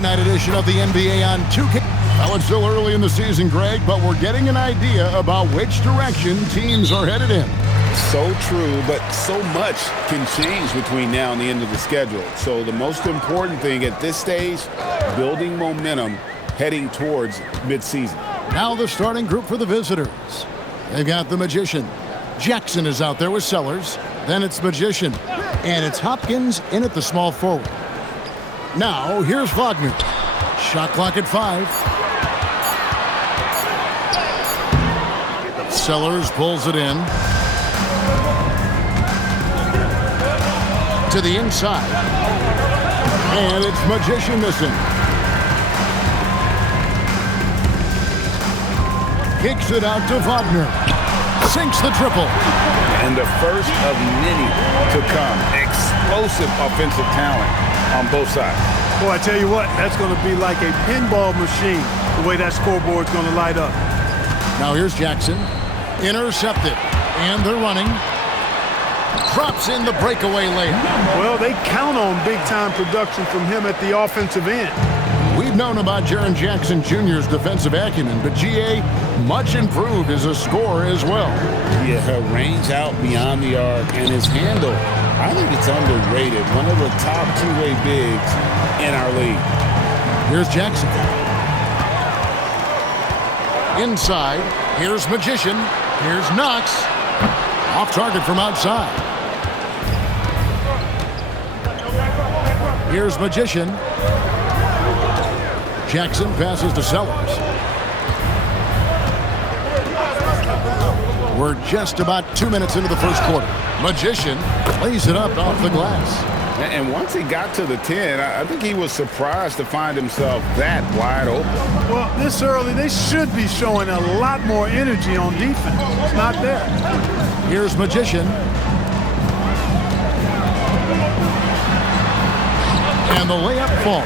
Night edition of the NBA on 2K. Well, it's still early in the season, Greg, but we're getting an idea about which direction teams are headed in. So true, but so much can change between now and the end of the schedule. So the most important thing at this stage, building momentum heading towards midseason. Now the starting group for the visitors. They've got the Magician. Jackson is out there with Sellers. Then it's Magician. And it's Hopkins in at the small forward. Now, here's Wagner. Shot clock at 5. Sellers pulls it in. To the inside. And it's Magician missing. Kicks it out to Wagner. Sinks the triple. And the first of many to come. Explosive offensive talent on both sides. Boy, I tell you what, that's going to be like a pinball machine, the way that scoreboard's going to light up. Now here's Jackson. Intercepted. And they're running. Drops in the breakaway layup. Well, they count on big-time production from him at the offensive end. We've known about Jaren Jackson Jr.'s defensive acumen, but G.A. much improved as a scorer as well. Yeah, her range out beyond the arc and his handle, I think it's underrated. One of the top two-way bigs in our league. Here's Jackson. Inside. Here's Magician. Here's Knox. Off target from outside. Here's Magician. Jackson passes to Sellers. We're just about 2 minutes into the first quarter. Magician lays it up off the glass. And once he got to the 10, I think he was surprised to find himself that wide open. Well, this early, they should be showing a lot more energy on defense. It's not there. Here's Magician. And the layup falls.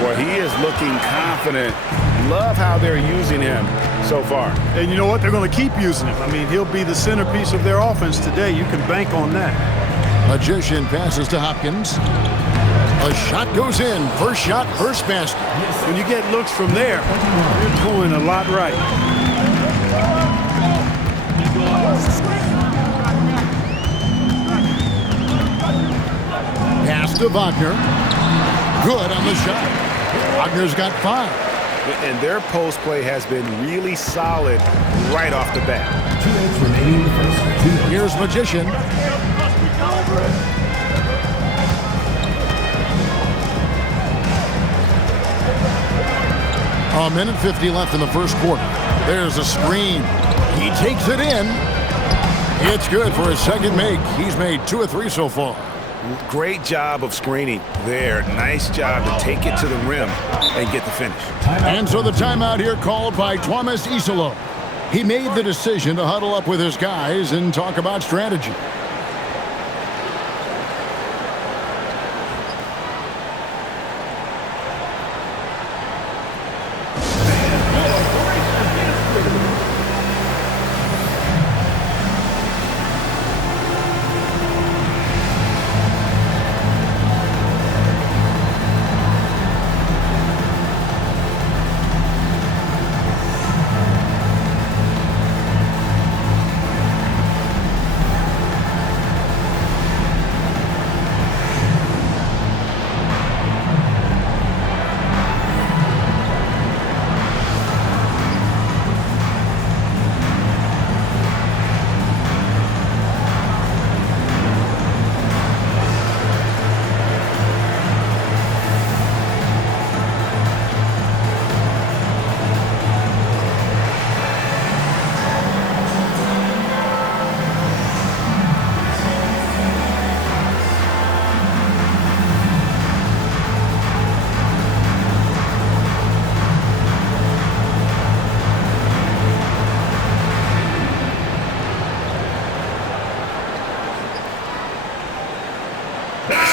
Boy, he is looking confident. Love how they're using him so far. And you know what? They're going to keep using him. I mean, he'll be the centerpiece of their offense today. You can bank on that. Magician passes to Hopkins. A shot goes in. First shot, first basket. When you get looks from there, you're doing a lot right. Pass to Wagner. Good on the shot. Wagner's got 5. And their post play has been really solid right off the bat. 2 minutes remaining in the first. 2 minutes. Here's Magician. A minute 50 left in the first quarter. There's a screen. He takes it in. It's good for his second make. He's made 2 of 3 so far. Great job of screening there. Nice job to take it to the rim and get the finish. And so the timeout here called by Thomas Isolo. He made the decision to huddle up with his guys and talk about strategy.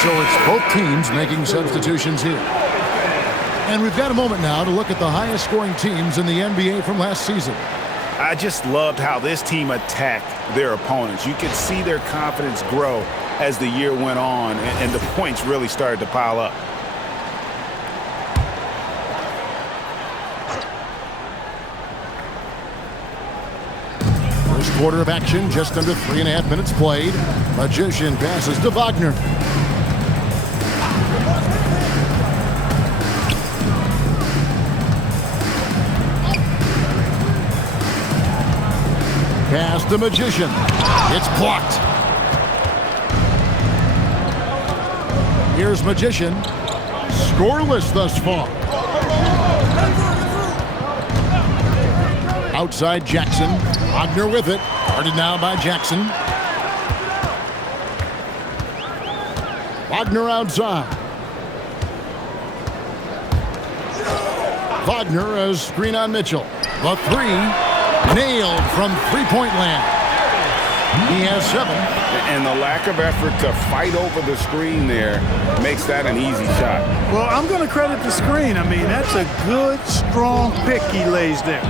So it's both teams making substitutions here. And we've got a moment now to look at the highest scoring teams in the NBA from last season. I just loved how this team attacked their opponents. You could see their confidence grow as the year went on, and the points really started to pile up. First quarter of action, just under 3.5 minutes played. Magician passes to Wagner. Pass to Magician. It's blocked. Here's Magician. Scoreless thus far. Outside Jackson. Wagner with it. Guarded now by Jackson. Wagner outside. Wagner as screen on Mitchell. The three nailed from three-point land. He has 7. And the lack of effort to fight over the screen there makes that an easy shot. Well, I'm going to credit the screen. I mean, that's a good, strong pick he lays there.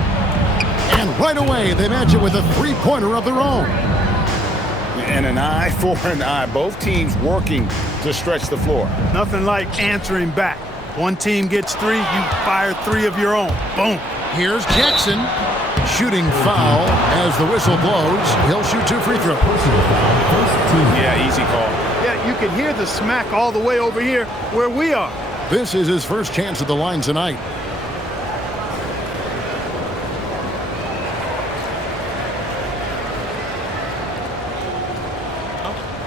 And right away, they match it with a three-pointer of their own. And an eye for an eye. Both teams working to stretch the floor. Nothing like answering back. One team gets 3, you fire 3 of your own. Boom. Here's Jackson. Shooting foul as the whistle blows. He'll shoot 2 free throws. Yeah, easy call. Yeah, you can hear the smack all the way over here where we are. This is his first chance at the line tonight.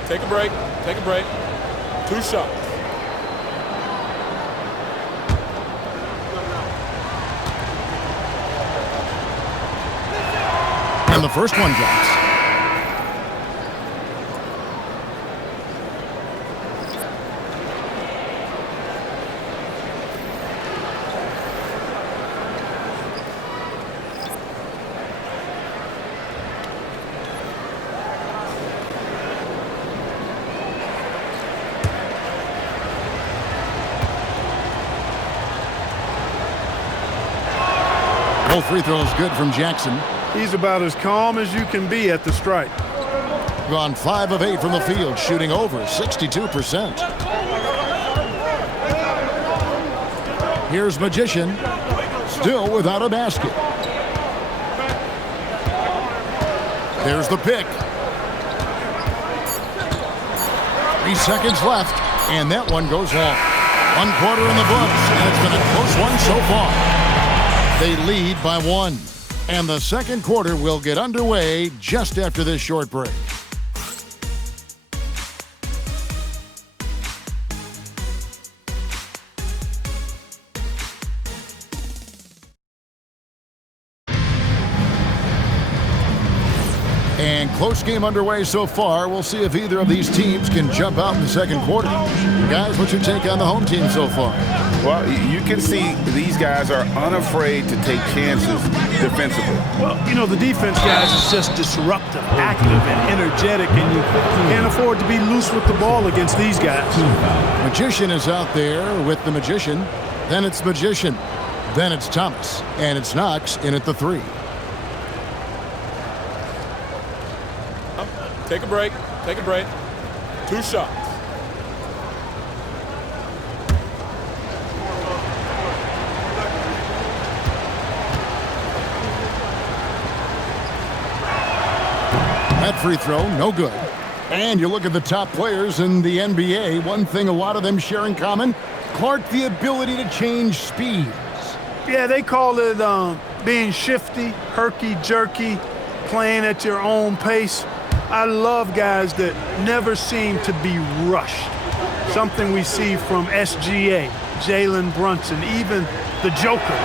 Take a break. Take a break. 2 shots. And the first one drops. Both free throws good from Jackson. He's about as calm as you can be at the strike. Gone 5 of 8 from the field, shooting over 62%. Here's Magician, still without a basket. There's the pick. 3 seconds left, and that one goes off. 1 quarter in the books, and it's been a close one so far. They lead by 1. And the second quarter will get underway just after this short break. And close game underway so far. We'll see if either of these teams can jump out in the second quarter. Guys, what's your take on the home team so far? Well, you can see these guys are unafraid to take chances defensively. Well, you know, the defense, guys, is just disruptive, active, and energetic, and you can't afford to be loose with the ball against these guys. Magician is out there with the Magician. Then it's Magician. Then it's Thomas. And it's Knox in at the 3. Take a break. Take a break. 2 shots. That free throw, no good. And you look at the top players in the NBA, one thing a lot of them share in common, Clark, the ability to change speeds. Yeah, they call it being shifty, herky-jerky, playing at your own pace. I love guys that never seem to be rushed. Something we see from SGA, Jalen Brunson, even the Joker,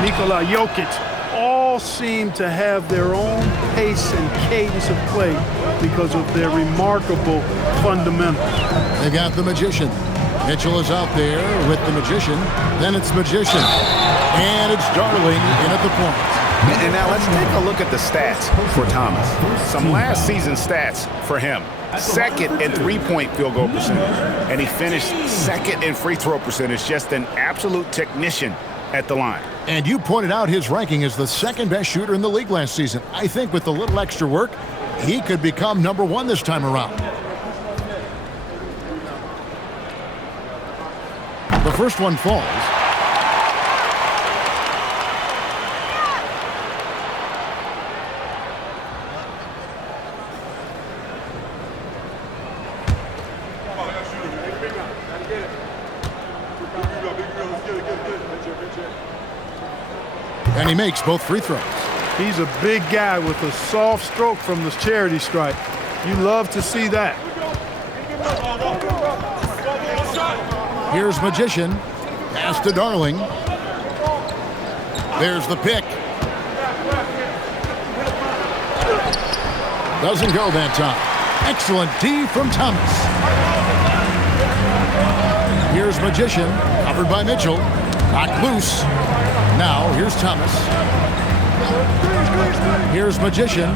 Nikola Jokic, all seem to have their own pace and cadence of play because of their remarkable fundamentals. They got the Magician. Mitchell is out there with the Magician. Then it's Magician. And it's Darling in at the point. And now let's take a look at the stats for Thomas. Some last season stats for him. Second in three-point field goal percentage. And he finished second in free throw percentage. Just an absolute technician at the line. And you pointed out his ranking as the second best shooter in the league last season. I think with a little extra work, he could become number 1 this time around. The first one falls. And he makes both free throws. He's a big guy with a soft stroke from the charity stripe. You love to see that. Here's Magician. Pass to Darling. There's the pick. Doesn't go that time. Excellent D from Thomas. Here's Magician. Covered by Mitchell. Knocked loose. Now here's Thomas. Here's Magician.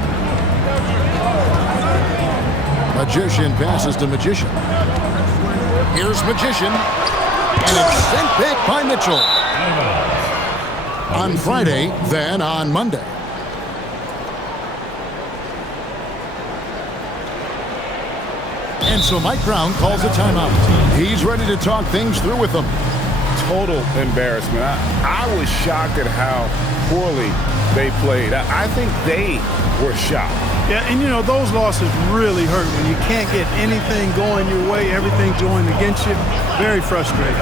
Magician passes to Magician. Here's Magician. And it's sent back by Mitchell. On Friday, then on Monday. And so Mike Brown calls a timeout. He's ready to talk things through with them. Total embarrassment. I was shocked at how poorly they played. I think they were shocked. Yeah, and you know, those losses really hurt when you can't get anything going your way, everything's going against you. Very frustrating.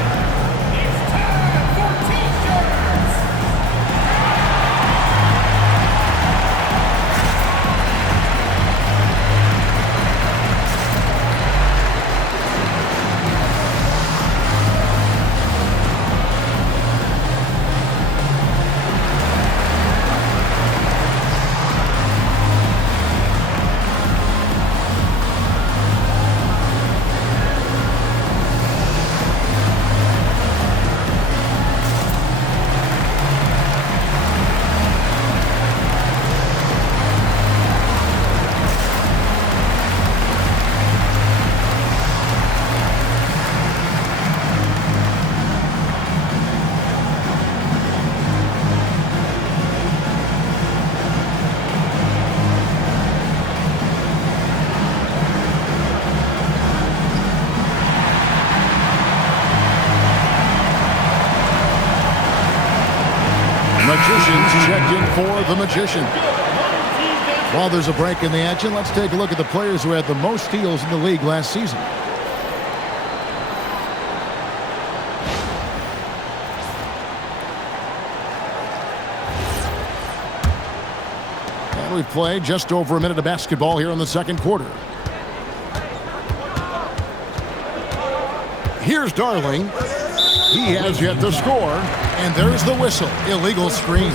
Magicians checked in for the Magician. While there's a break in the action, let's take a look at the players who had the most steals in the league last season. And we've played just over a minute of basketball here in the second quarter. Here's Darling. He has yet to score, and there's the whistle. Illegal screen.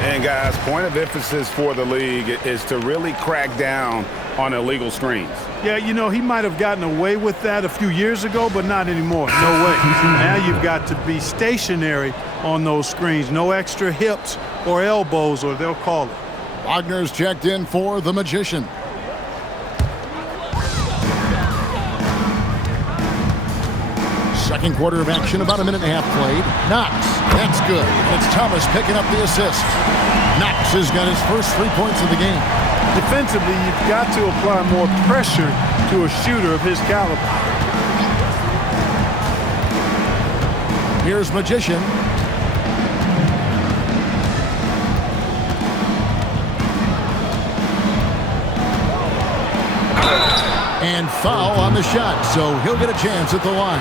And guys, point of emphasis for the league is to really crack down on illegal screens. Yeah, you know, he might have gotten away with that a few years ago, but not anymore. No way. Now you've got to be stationary on those screens. No extra hips or elbows, or they'll call it. Wagner's checked in for the Magician. Second quarter of action, about a minute and a half played. Knox, that's good. It's Thomas picking up the assist. Knox has got his first 3 points of the game. Defensively, you've got to apply more pressure to a shooter of his caliber. Here's Magician. And foul on the shot, so he'll get a chance at the line.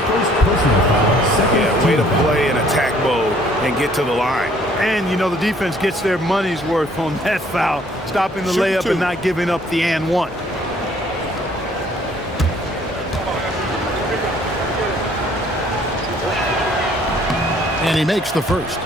Yeah, way to play in attack mode and get to the line. And, you know, the defense gets their money's worth on that foul, stopping the layup and not giving up the and one. And he makes the first.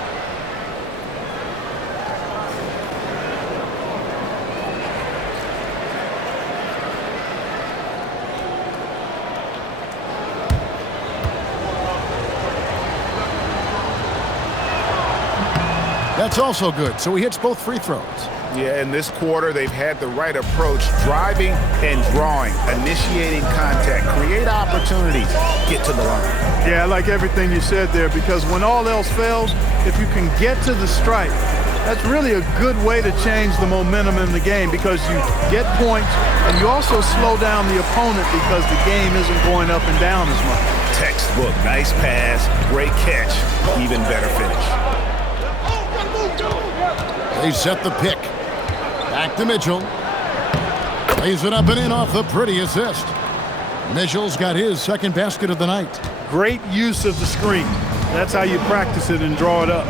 That's also good, so he hits both free throws. Yeah, in this quarter, they've had the right approach, driving and drawing, initiating contact, create opportunities, get to the line. Yeah, I like everything you said there, because when all else fails, if you can get to the stripe, that's really a good way to change the momentum in the game, because you get points and you also slow down the opponent because the game isn't going up and down as much. Textbook, nice pass, great catch, even better finish. They set the pick. Back to Mitchell. Lays it up and in off the pretty assist. Mitchell's got his second basket of the night. Great use of the screen. That's how you practice it and draw it up.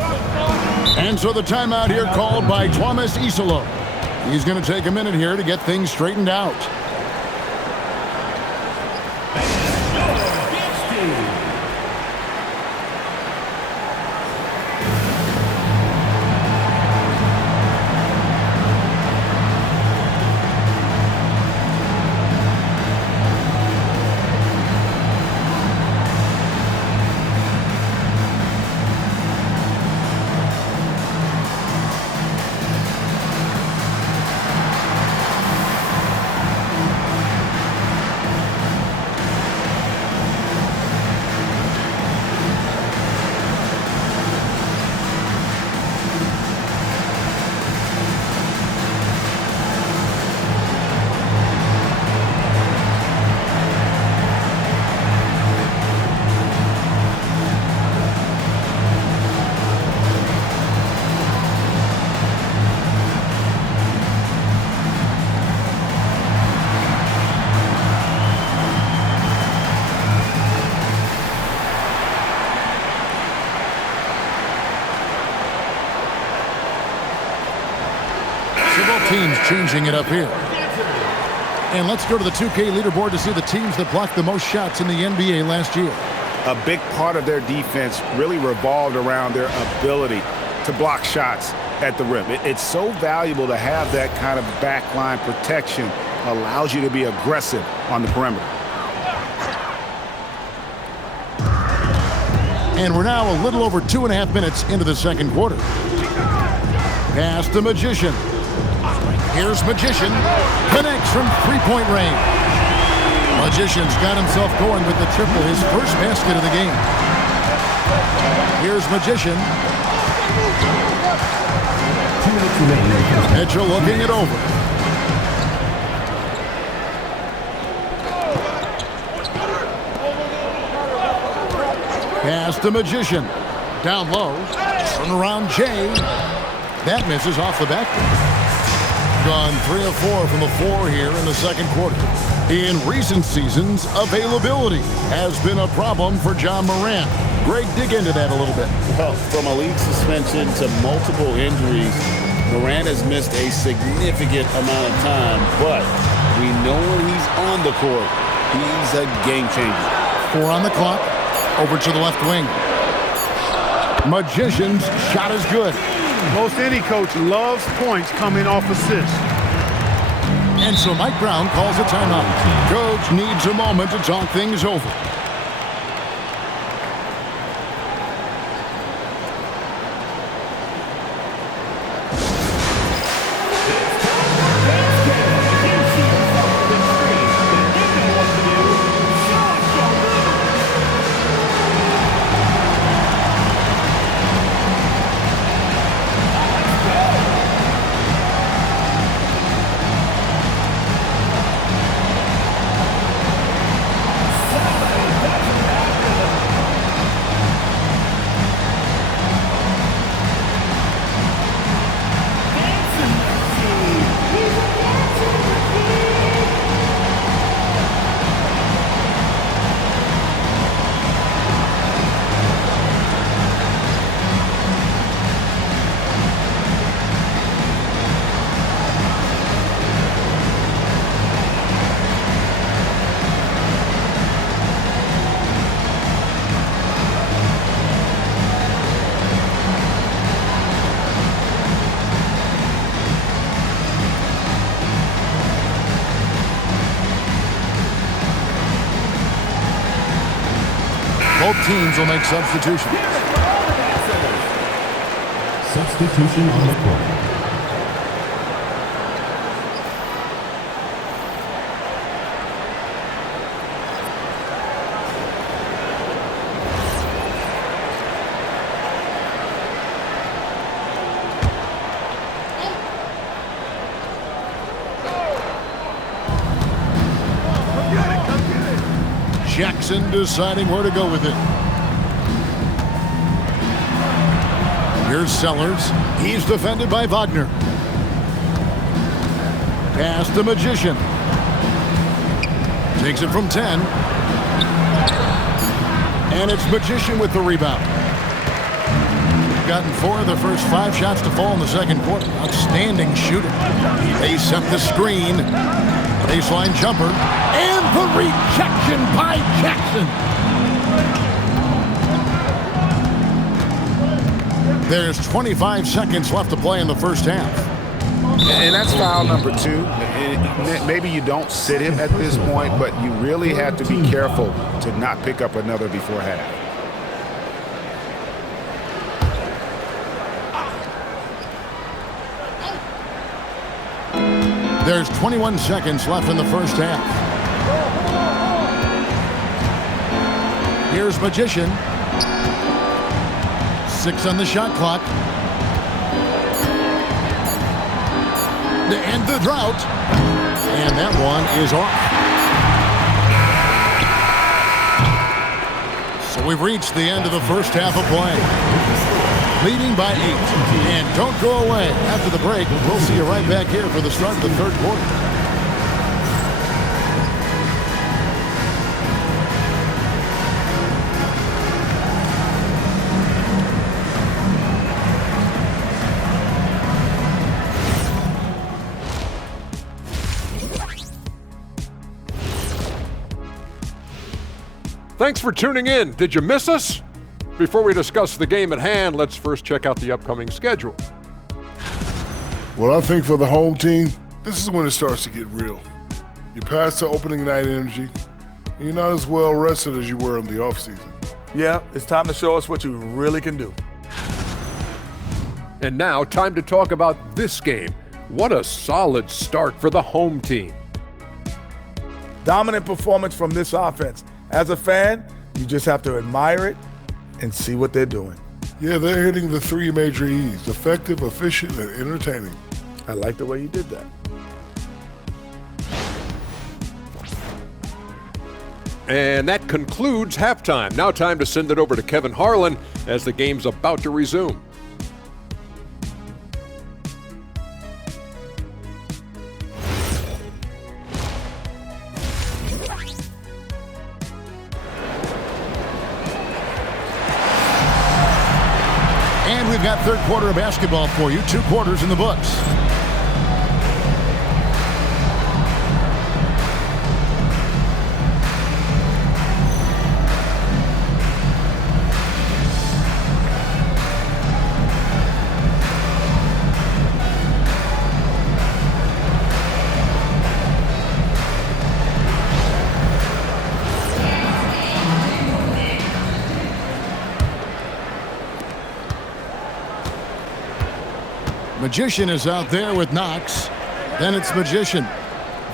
And so the timeout here called by Thomas Isolo. He's going to take a minute here to get things straightened out. Teams changing it up here. And let's go to the 2K leaderboard to see the teams that blocked the most shots in the NBA last year. A big part of their defense really revolved around their ability to block shots at the rim. It's so valuable to have that kind of backline protection. Allows you to be aggressive on the perimeter. And we're now a little over 2.5 minutes into the second quarter. Pass the Magician. Here's Magician. Connects from three-point range. Magician's got himself going with the triple, his first basket of the game. Here's Magician. Mitchell looking it over. Pass the Magician. Down low. Turn around Jay. That misses off the backboard. Gone 3 of 4 from the floor here in the second quarter. In recent seasons, availability has been a problem for John Morant. Greg, dig into that a little bit. Well, from a league suspension to multiple injuries, Morant has missed a significant amount of time, but we know when he's on the court, he's a game changer. 4 on the clock. Over to the left wing. Magician's shot is good. Most any coach loves points coming off assists. And so Mike Brown calls a timeout. Coach needs a moment to talk things over. Both teams will make substitutions. Substitution on the court. Jackson deciding where to go with it. Here's Sellers. He's defended by Wagner. Pass the Magician. Takes it from 10. And it's Magician with the rebound. have gotten 4 of their first 5 shots to fall in the second quarter. Outstanding shooting. They set the screen. Baseline jumper. And the rejection by Jackson. There's 25 seconds left to play in the first half. And that's foul number 2. Maybe you don't sit him at this point, but you really have to be careful to not pick up another before half. There's 21 seconds left in the first half. Here's Magician. 6 on the shot clock. To end the drought. And that one is off. So we've reached the end of the first half of play. Leading by 8. And don't go away. After the break, we'll see you right back here for the start of the third quarter. Thanks for tuning in. Did you miss us? Before we discuss the game at hand, let's first check out the upcoming schedule. Well, I think for the home team, this is when it starts to get real. You pass the opening night energy, and you're not as well rested as you were in the offseason. Yeah, it's time to show us what you really can do. And now, time to talk about this game. What a solid start for the home team. Dominant performance from this offense. As a fan, you just have to admire it and see what they're doing. Yeah, they're hitting the 3 major E's: effective, efficient, and entertaining. I like the way you did that. And that concludes halftime. Now time to send it over to Kevin Harlan as the game's about to resume. And we've got third quarter of basketball for you. 2 quarters in the books. Magician is out there with Knox. Then it's Magician.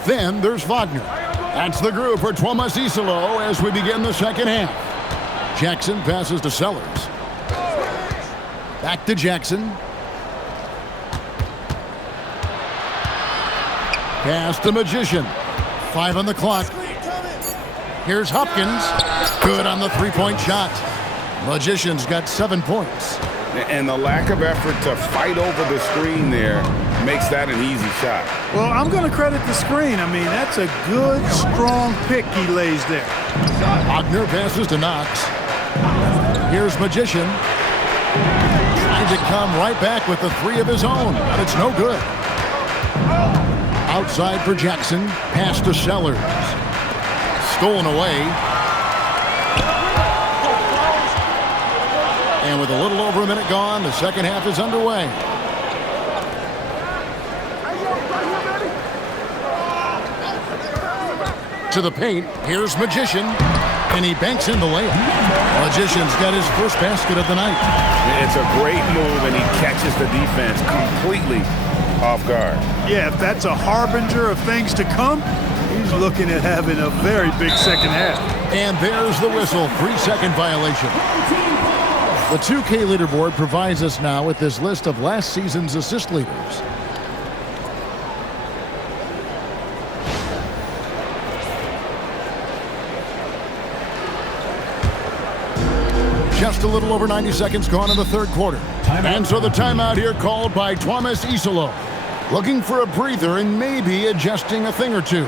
Then there's Wagner. That's the group for Thomas Isolo as we begin the second half. Jackson passes to Sellers. Back to Jackson. Pass to Magician. 5 on the clock. Here's Hopkins. Good on the 3-point shot. Magician's got 7 points. And the lack of effort to fight over the screen there makes that an easy shot. Well, I'm going to credit the screen. I mean, that's a good, strong pick he lays there. Wagner passes to Knox. Here's Magician. Trying to come right back with the 3 of his own, but it's no good. Outside for Jackson. Pass to Sellers. Stolen away. And with a little over a minute gone, the second half is underway. To the paint, here's Magician, and he banks in the layup. Magician's got his first basket of the night. It's a great move, and he catches the defense completely off guard. Yeah, if that's a harbinger of things to come, he's looking at having a very big second half. And there's the whistle, 3-second violation. The 2K leaderboard provides us now with this list of last season's assist leaders. Just a little over 90 seconds gone in the third quarter. And so the timeout here called by Thomas Isolo. Looking for a breather and maybe adjusting a thing or two.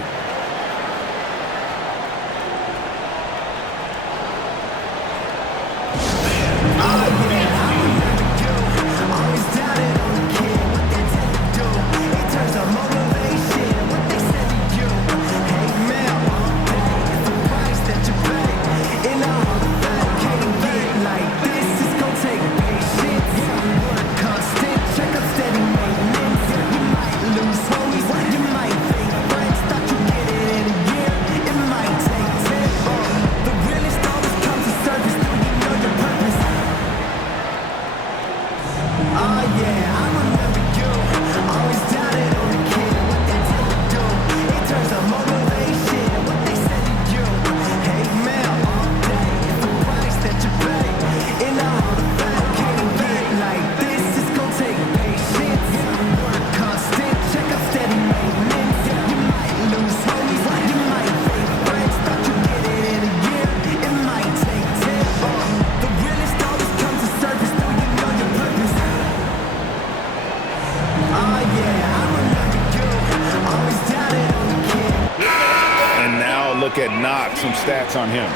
some stats on him.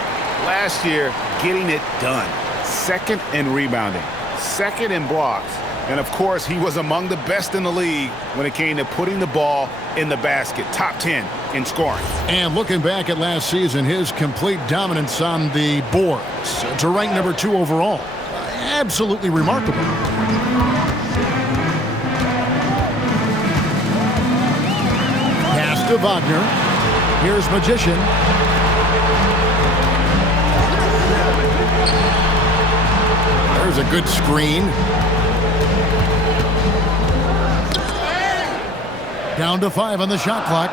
Last year, getting it done. Second in rebounding, second in blocks, and of course, he was among the best in the league when it came to putting the ball in the basket. Top 10 in scoring. And looking back at last season, his complete dominance on the boards to rank number 2 overall. Absolutely remarkable. Pass to Wagner. Here's Magician. There's a good screen. Down to 5 on the shot clock.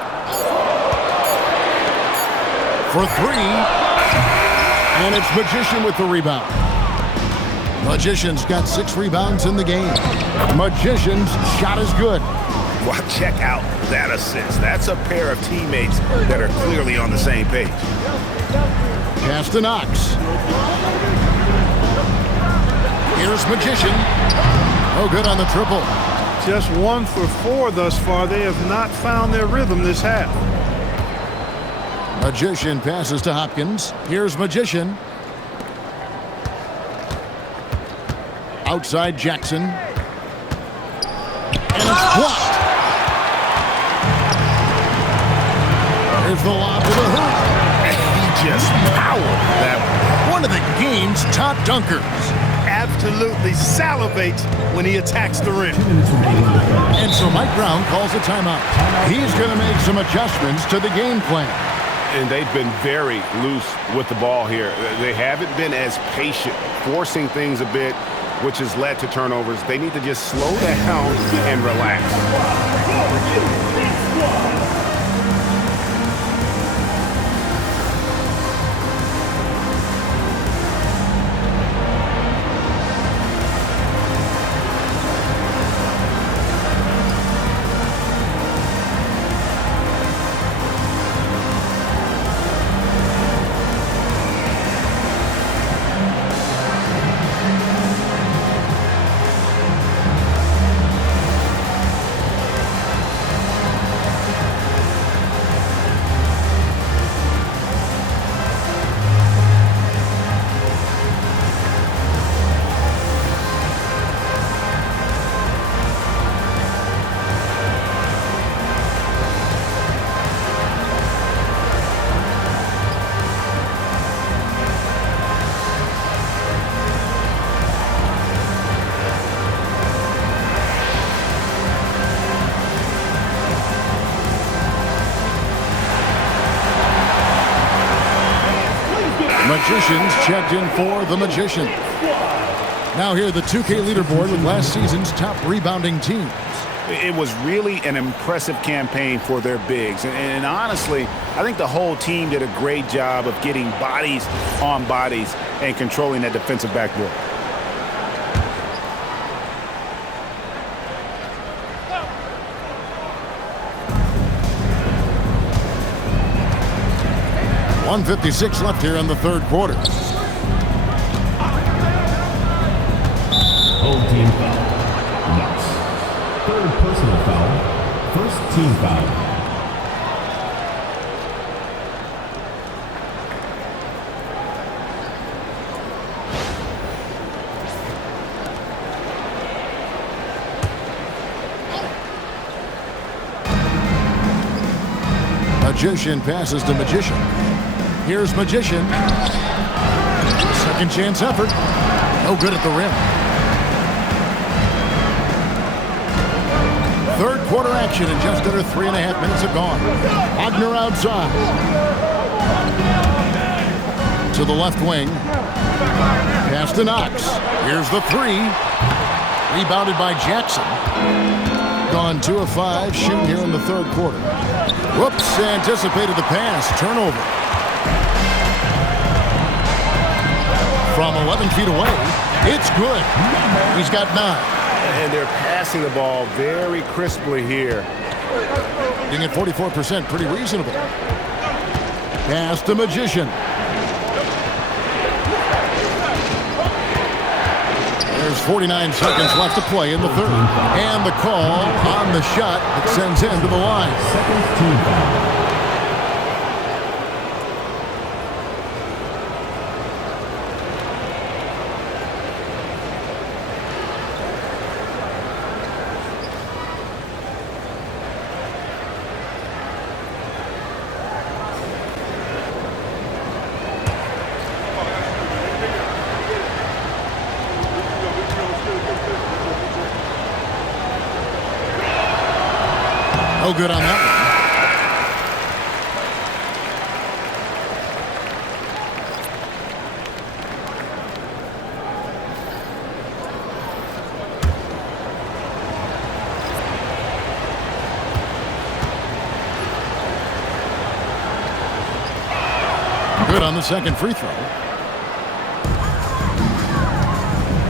For 3. And it's Magician with the rebound. Magician's got 6 rebounds in the game. Magician's shot is good. Well, check out that assist. That's a pair of teammates that are clearly on the same page. Pass to Knox. Here's Magician. No good on the triple. Just 1 for 4 thus far. They have not found their rhythm this half. Magician passes to Hopkins. Here's Magician. Outside Jackson. And it's blocked. There's the lob to the hoop. He just powered that one of the game's top dunkers. Absolutely salivates when he attacks the rim. And so Mike Brown calls a timeout. He's going to make some adjustments to the game plan. And they've been very loose with the ball here. They haven't been as patient, forcing things a bit, which has led to turnovers. They need to just slow down and relax. Magicians checked in for the Magician. Now here, the 2K leaderboard with last season's top rebounding teams. It was really an impressive campaign for their bigs. And honestly, I think the whole team did a great job of getting bodies on bodies and controlling that defensive backboard. .156 left here in the third quarter. Home team foul. Knox. Third personal foul. First team foul. Magician passes to Magician. Here's Magician. Second chance effort. No good at the rim. Third quarter action and just under 3.5 minutes have gone. Wagner outside. To the left wing. Pass to Knox. Here's the 3. Rebounded by Jackson. Gone 2 of 5 shooting here in the third quarter. Whoops, anticipated the pass. Turnover. From 11 feet away, it's good. He's got 9. And they're passing the ball very crisply here. Being at 44%, pretty reasonable. Pass to Magician. There's 49 seconds left to play in the third. And the call on the shot that sends him to the line. Second team foul. No good on that one. Good on the second free throw.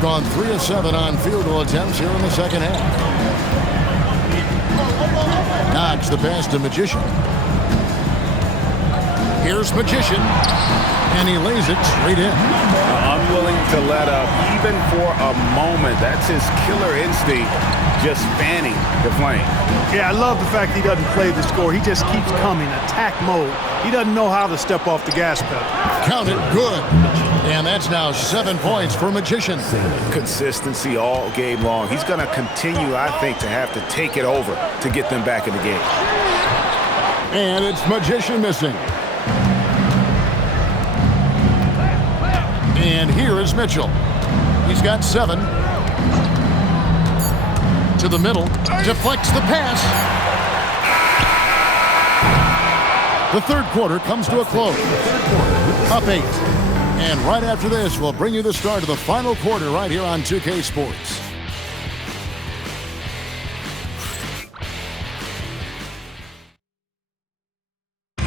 Gone 3 of 7 on field goal attempts here in the second half. Knox the pass to Magician. Here's Magician, and he lays it straight in. Unwilling to let up, even for a moment. That's his killer instinct, just fanning the flame. Yeah, I love the fact he doesn't play the score. He just keeps coming, attack mode. He doesn't know how to step off the gas pedal. Count it, good. And that's now 7 points for Magician. Consistency all game long. He's going to continue, I think, to have to take it over to get them back in the game. And it's Magician missing. And here is Mitchell. He's got 7. To the middle. Deflects the pass. The third quarter comes to a close. Up 8. And right after this, we'll bring you the start of the final quarter right here on 2K Sports.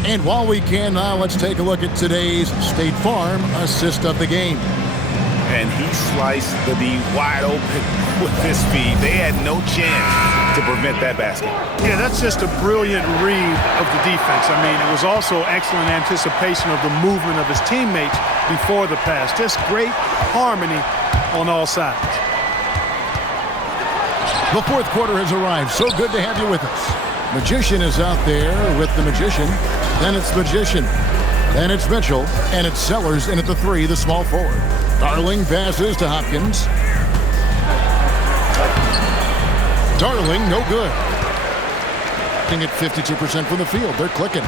And while we can now, let's take a look at today's State Farm assist of the game. And he sliced the D wide open with his speed. They had no chance to prevent that basket. Yeah, that's just a brilliant read of the defense. I mean, it was also excellent anticipation of the movement of his teammates before the pass. Just great harmony on all sides. The fourth quarter has arrived. So good to have you with us. Magician is out there with the Magician. Then it's Magician. Then it's Mitchell. And it's Sellers in at the 3, the small forward. Darling passes to Hopkins. Darling, no good. At 52% from the field. They're clicking.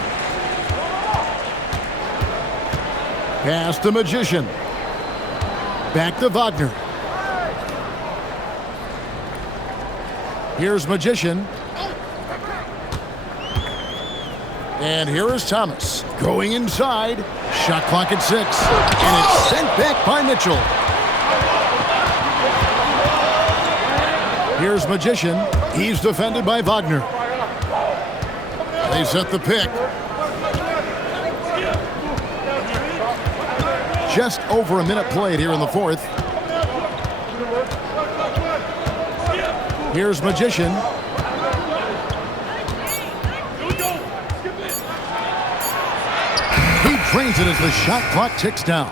Pass to Magician. Back to Wagner. Here's Magician. And here is Thomas. Going inside. Shot clock at 6. And it's sent back by Mitchell. Here's Magician. He's defended by Wagner. They set the pick. Just over a minute played here in the fourth. Here's Magician. He drains it as the shot clock ticks down.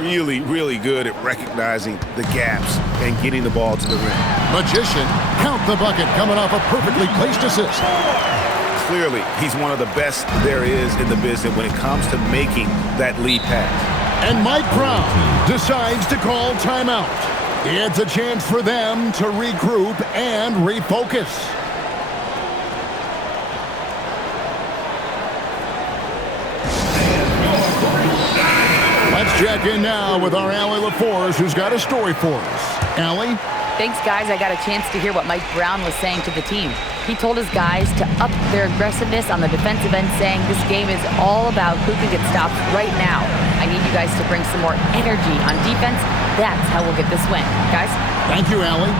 Really, really good at recognizing the gaps and getting the ball to the rim. Magician, count the bucket, coming off a perfectly placed assist. Clearly, he's one of the best there is in the business when it comes to making that lead pass. And Mike Brown decides to call timeout. It's a chance for them to regroup and refocus. Let's check in now with our Allie LaForce, who's got a story for us. Allie? Thanks, guys. I got a chance to hear what Mike Brown was saying to the team. He told his guys to up their aggressiveness on the defensive end, saying this game is all about who can get stopped right now. I need you guys to bring some more energy on defense. That's how we'll get this win. Guys? Thank you, Allie.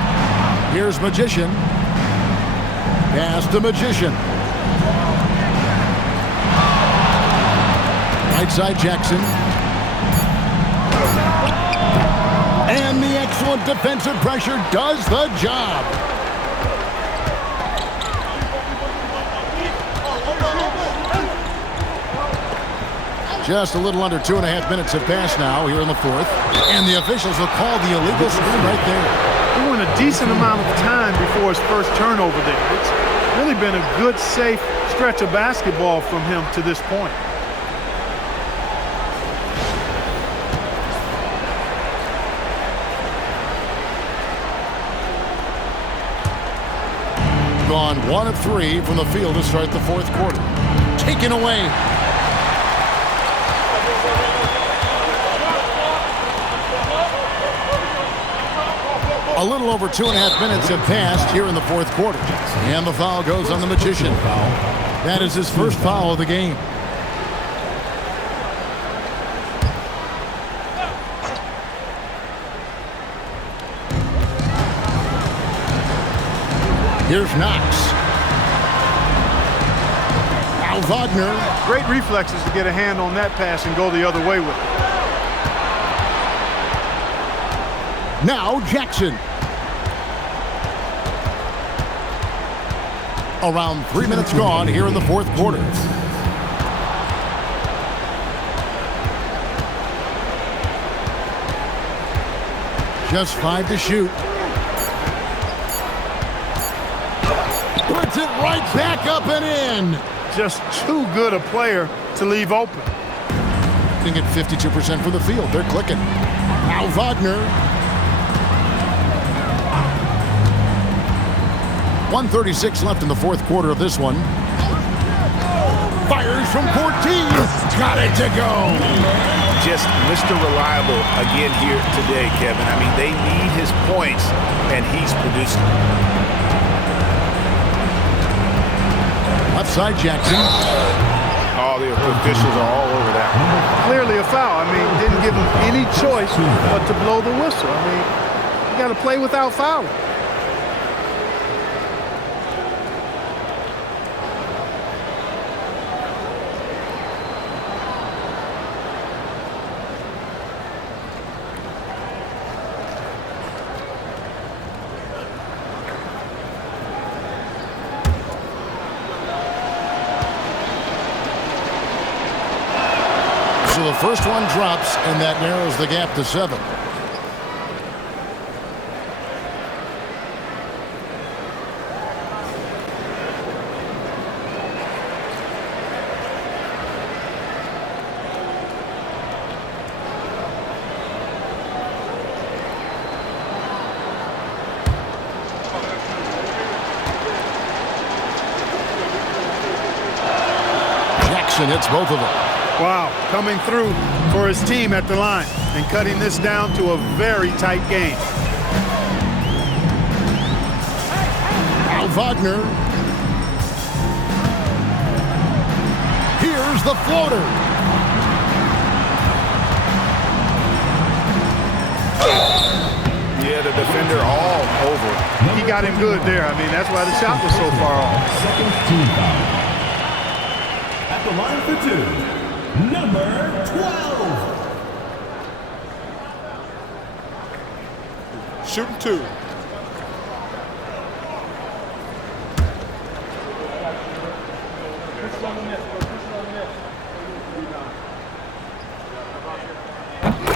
Here's Magician. Pass to Magician. Right side Jackson. And the excellent defensive pressure does the job. Just a little under 2.5 minutes have passed now here in the fourth. And the officials will call the illegal screen right there. He went a decent amount of time before his first turnover there. It's really been a good, safe stretch of basketball from him to this point. Gone 1 of 3 from the field to start the fourth quarter. Taken away. A little over 2.5 minutes have passed here in the fourth quarter. And the foul goes on the Magician. That is his first foul of the game. Here's Knox. Now Wagner. Great reflexes to get a hand on that pass and go the other way with it. Now Jackson. Around 3 minutes gone here in the fourth quarter. Just 5 to shoot. Puts it right back up and in. Just too good a player to leave open. Getting at 52% from the field. They're clicking. Now Wagner. 1:36 left in the fourth quarter of this one. Fires from 14. Got it to go. Just Mr. Reliable again here today, Kevin. I mean, they need his points, and he's producing. Left side, Jackson. Oh, the officials are all over that. Clearly a foul. I mean, didn't give him any choice but to blow the whistle. I mean, you got to play without fouling. So the first one drops, and that narrows the gap to 7. Jackson hits both of them. Wow, coming through for his team at the line and cutting this down to a very tight game. Now Wagner. Here's the floater. Yeah, the defender all over. He got him good there. I mean, that's why the shot was so far off. Second team foul. At the line for 2. Number 12. Shooting 2.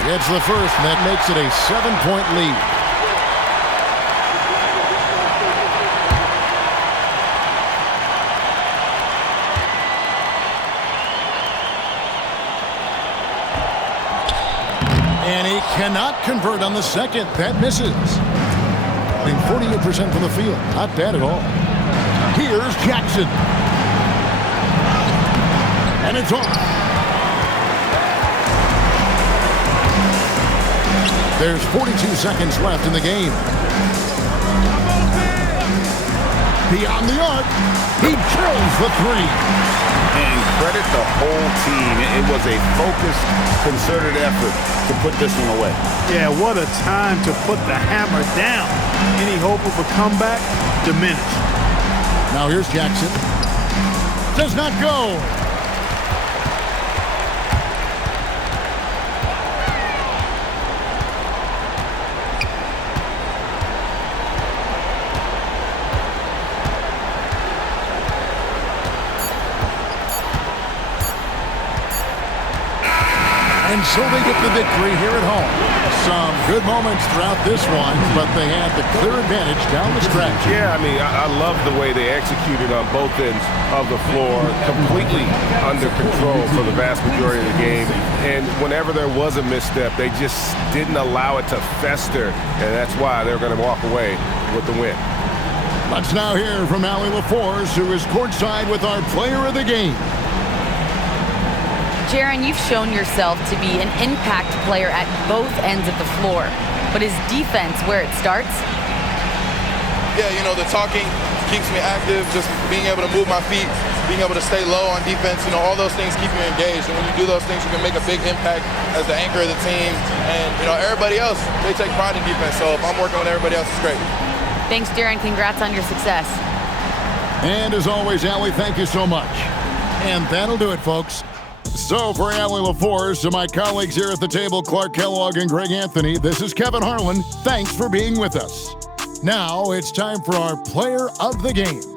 Gets the first, and that makes it a 7-point lead. And he cannot convert on the second. That misses. I mean, 48% from the field. Not bad at all. Here's Jackson. And it's off. There's 42 seconds left in the game. Beyond the arc. He drills the 3. And credit the whole team. It was a focused, concerted effort to put this one away. Yeah, what a time to put the hammer down. Any hope of a comeback diminished. Now here's Jackson. Does not go. And so they get the victory here at home. Some good moments throughout this one, but they had the clear advantage down the stretch. Yeah, I mean, I love the way they executed on both ends of the floor, completely under control for the vast majority of the game. And whenever there was a misstep, they just didn't allow it to fester, and that's why they're going to walk away with the win. Let's now hear from Allie LaForce, who is courtside with our player of the game. Jaren, you've shown yourself to be an impact player at both ends of the floor. but is defense where it starts? Yeah, you know, the talking keeps me active, just being able to move my feet, being able to stay low on defense, you know, all those things keep you engaged. And when you do those things, you can make a big impact as the anchor of the team. And, you know, everybody else, they take pride in defense. So if I'm working with everybody else, it's great. Thanks, Darren. Congrats on your success. And as always, Allie, thank you so much. And that'll do it, folks. So for Allie LaForce, to my colleagues here at the table, Clark Kellogg and Greg Anthony, this is Kevin Harlan. Thanks for being with us. Now it's time for our player of the game.